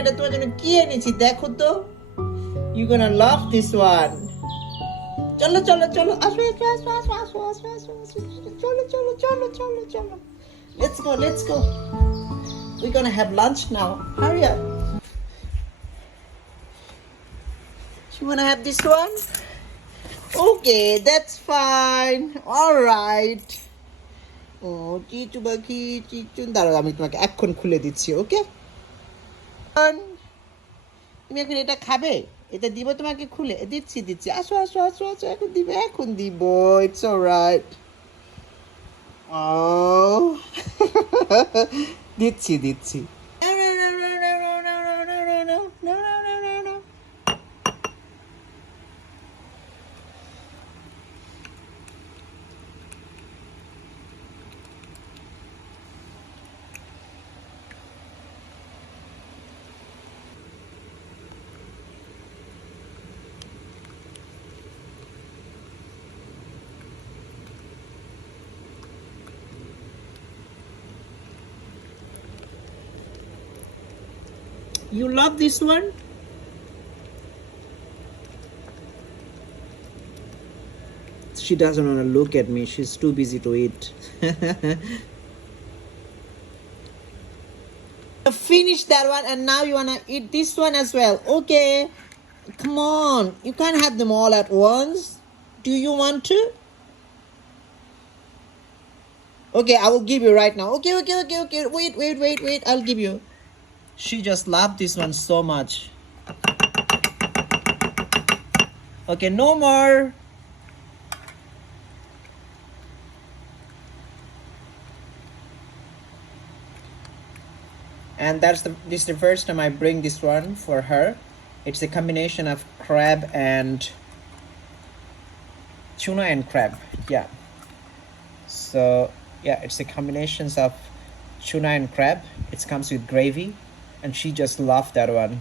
এটা তোমার জন্য কি এনেছি দেখো তো। You gonna love this one. চলো চলো চলো আসো আসো আসো আসো আসো আসো আসো আসো চলো চলো চলো চলো চলো let's go we're gonna have lunch now. Hurry up. You wanna have this one? Okay, that's fine. All right. ও চিচু পাখি চিচু দাঁড়াও আমি তোমাকে এখন খুলে দিচ্ছি ওকে। তুমি এখন এটা খাবে? এটা দিব তোমাকে খুলে দিচ্ছি দিচ্ছি আসো আসো আসো আসো এখন দিব ইটস অলরাইট। ও দিচ্ছি দিচ্ছি। You love this one? She doesn't want to look at me. She's too busy to eat. Finish that one and now you want to eat this one as well. Okay. Come on. You can't have them all at once. Do you want to? Okay, I will give you right now. Okay. Wait. I'll give you. She just loved this one so much. Okay, no more. And this is the first time I bring this one for her. It's a combination of crab and tuna and crab. Yeah. So yeah, it's a combinations of tuna and crab. It comes with gravy, and she just loved that one.